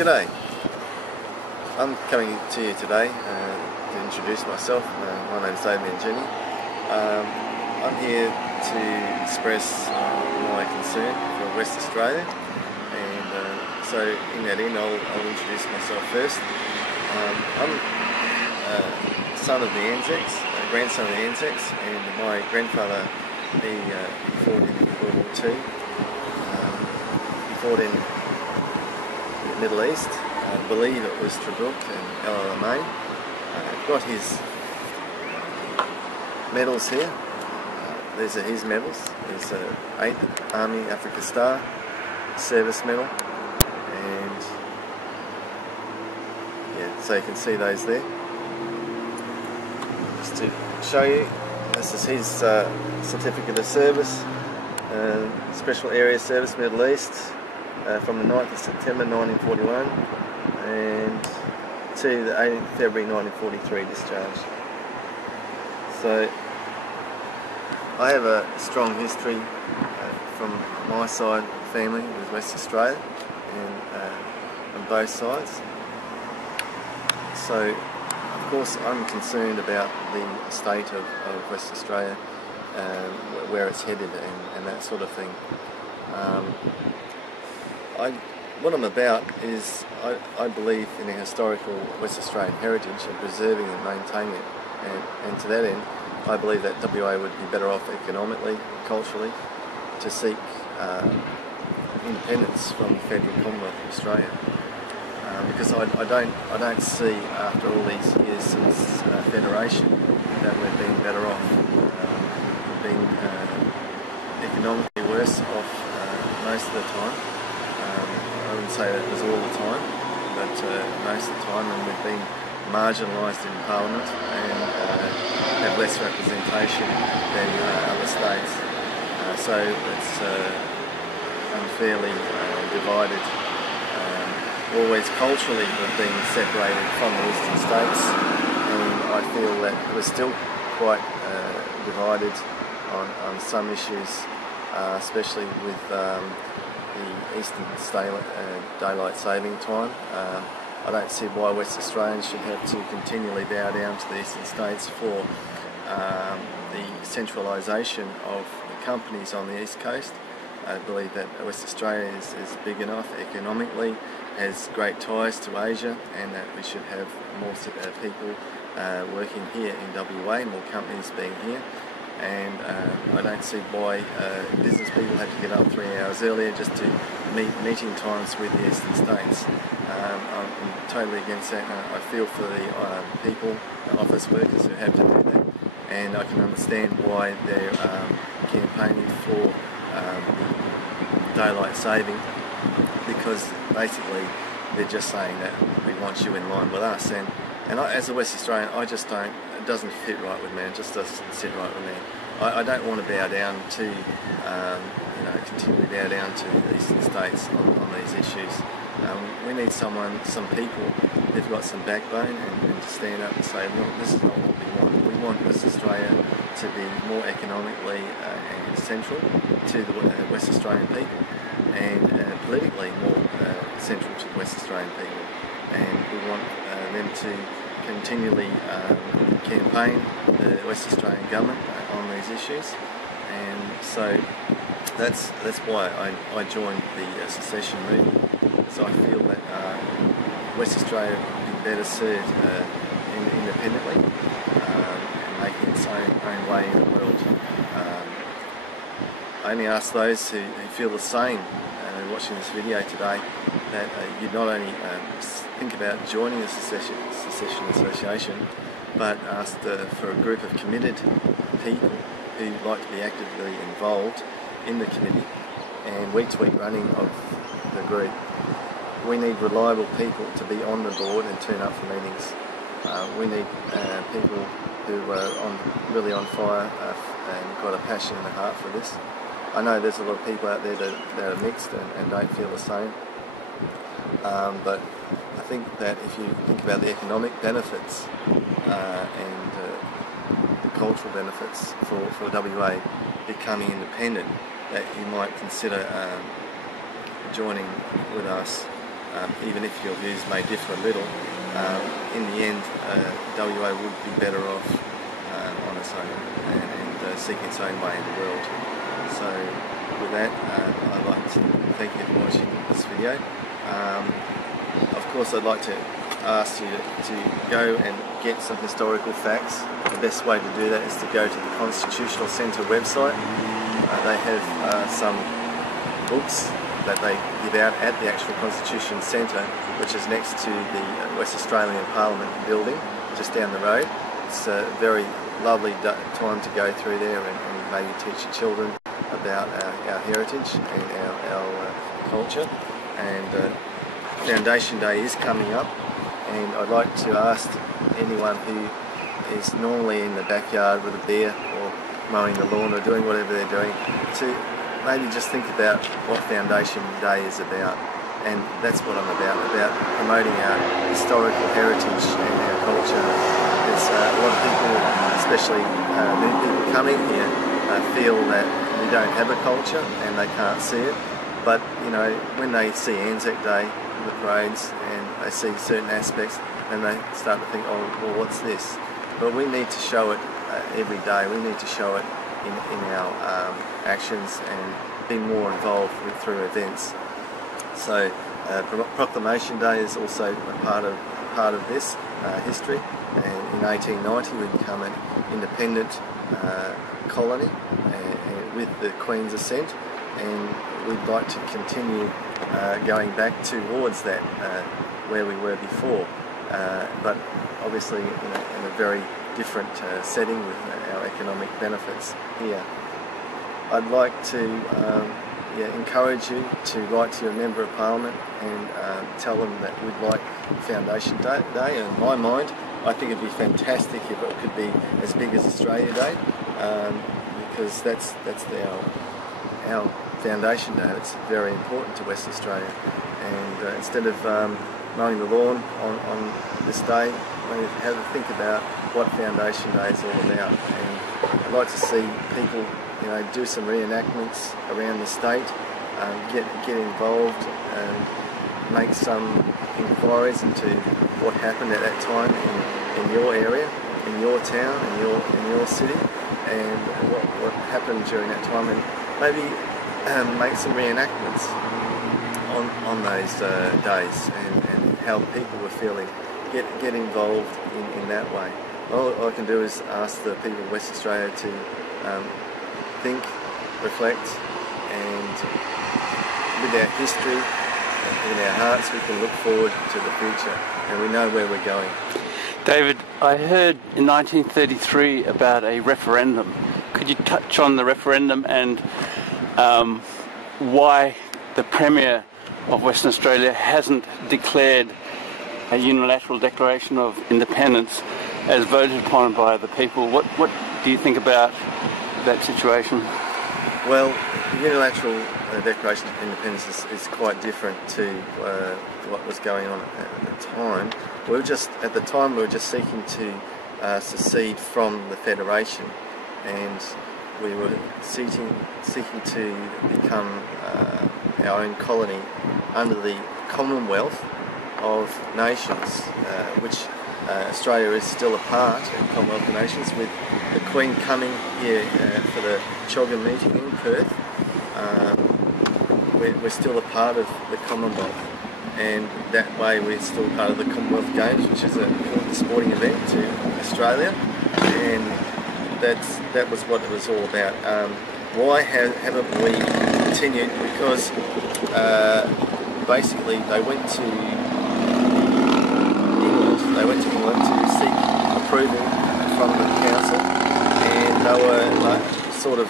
G'day. I'm coming to you today to introduce myself. My name's David Mangini. I'm here to express my concern for West Australia, and so in that end I'll introduce myself first. I'm son of the Anzacs, grandson of the Anzacs, and my grandfather he fought in World War II. He fought in the Middle East. I believe it was Tobruk and El Alamein. I've got his medals here. These are his medals. There's a 8th Army Africa Star Service Medal, and yeah, so you can see those there. Just to show you, this is his certificate of service, Special Area Service Middle East, from the 9th of September 1941 and to the 18th of February 1943 discharge. So I have a strong history from my side of the family with West Australia, and on both sides. So of course I'm concerned about the state of West Australia, where it's headed and that sort of thing. What I'm about is I believe in a historical West Australian heritage and preserving and maintaining it, and to that end I believe that WA would be better off economically, culturally, to seek independence from the Federal Commonwealth of Australia, because I don't see after all these years since Federation that we've been better off. We've been economically worse off most of the time. I wouldn't say that it was all the time, but most of the time, and we've been marginalised in Parliament and have less representation than other states. So it's unfairly divided. Always culturally we've been separated from the eastern states, and I feel that we're still quite divided on some issues, especially with the Eastern Daylight Saving Time. I don't see why West Australians should have to continually bow down to the eastern states for the centralisation of the companies on the east coast. I believe that West Australia is big enough economically, has great ties to Asia, and that we should have more people working here in WA, more companies being here. And I don't see why business people have to get up 3 hours earlier just to meet meeting times with the eastern states. I'm totally against that. I feel for the people, the office workers who have to do that, and I can understand why they're campaigning for daylight saving, because basically they're just saying that we want you in line with us, and I, as a West Australian, I just don't, it doesn't fit right with me, it just doesn't sit right with me. I don't want to bow down to, continually bow down to the eastern states on these issues. We need some people who've got some backbone and to stand up and say, look, this is not what we want. We want West Australia to be more economically and central to the West Australian people, and politically more central to the West Australian people. And we want them to continually campaign the West Australian government on these issues, and so that's why I joined the Secession movement. So I feel that West Australia would be better served independently and making its own way in the world. I only ask those who feel the same watching this video today that you not only think about joining the Secession Association, but ask for a group of committed people who like to be actively involved in the committee and week-to-week running of the group. We need reliable people to be on the board and turn up for meetings. We need people who are really on fire and got a passion and a heart for this. I know there's a lot of people out there that are mixed and don't feel the same, but I think that if you think about the economic benefits and the cultural benefits for WA becoming independent, that you might consider joining with us even if your views may differ a little, in the end WA would be better off on its own and seeking its own way in the world. So with that, I'd like to thank you for watching this video. Of course, I'd like to ask you to go and get some historical facts. The best way to do that is to go to the Constitutional Centre website. They have some books that they give out at the actual Constitution Centre, which is next to the West Australian Parliament building, just down the road. It's a very lovely time to go through there and maybe teach your children about our heritage and our culture. And Foundation Day is coming up, and I'd like to ask anyone who is normally in the backyard with a beer or mowing the lawn or doing whatever they're doing to maybe just think about what Foundation Day is about. And that's what I'm about promoting our historical heritage and our culture. There's a lot of people, especially new people coming here, feel that we don't have a culture and they can't see it. But you know, when they see Anzac Day, the parades, and they see certain aspects, and they start to think, oh, well, what's this? But we need to show it every day. We need to show it in our actions and be more involved through events. So Proclamation Day is also a part of this history. And in 1890 we become an independent colony with the Queen's assent, and we'd like to continue going back towards that where we were before, but obviously in a very different setting with our economic benefits here. I'd like to encourage you to write to your Member of Parliament and tell them that we'd like Foundation Day. In my mind, I think it'd be fantastic if it could be as big as Australia Day, because that's our Foundation Day. It's very important to West Australia, and instead of mowing the lawn on this day, maybe have a think about what Foundation Day is all about. And I'd like to see people, you know, do some reenactments around the state, get involved and make some inquiries into what happened at that time in your area, in your town, in your city, and what happened during that time, and maybe make some reenactments on those days and how people were feeling. Get involved in that way. All I can do is ask the people of West Australia to think, reflect, and with our history, in our hearts, we can look forward to the future, and we know where we're going. David, I heard in 1933 about a referendum. Could you touch on the referendum and why the Premier of Western Australia hasn't declared a unilateral declaration of independence as voted upon by the people? What do you think about that situation? Well, the unilateral declaration of independence is quite different to what was going on at the time. At the time we were just seeking to secede from the Federation, and we were seeking to become our own colony under the Commonwealth of Nations, which Australia is still a part of the Commonwealth of Nations, with the Queen coming here for the Chogam meeting in Perth. We're still a part of the Commonwealth, and that way we're still part of the Commonwealth Games, which is an important sporting event to Australia, and that was what it was all about. Why haven't we continued? Because basically they went to England to seek approval from the council, and they were sort of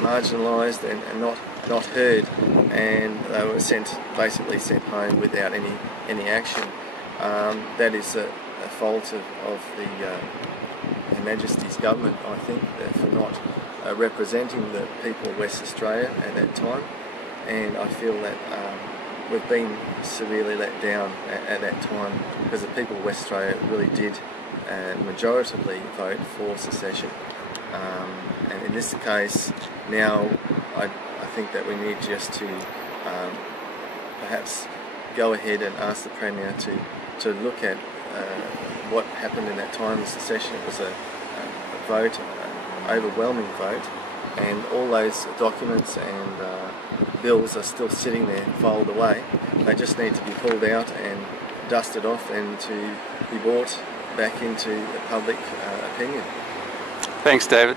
marginalised and not heard, and they were basically sent home without any action. That is a fault of Her Majesty's government, I think, for not representing the people of West Australia at that time, and I feel that we've been severely let down at that time, because the people of West Australia really did majoritively vote for secession. And in this case, now I think that we need just to perhaps go ahead and ask the Premier to look at what happened in that time of secession. It was a vote, an overwhelming vote, and all those documents and bills are still sitting there filed away. They just need to be pulled out and dusted off and to be brought back into public opinion. Thanks, David.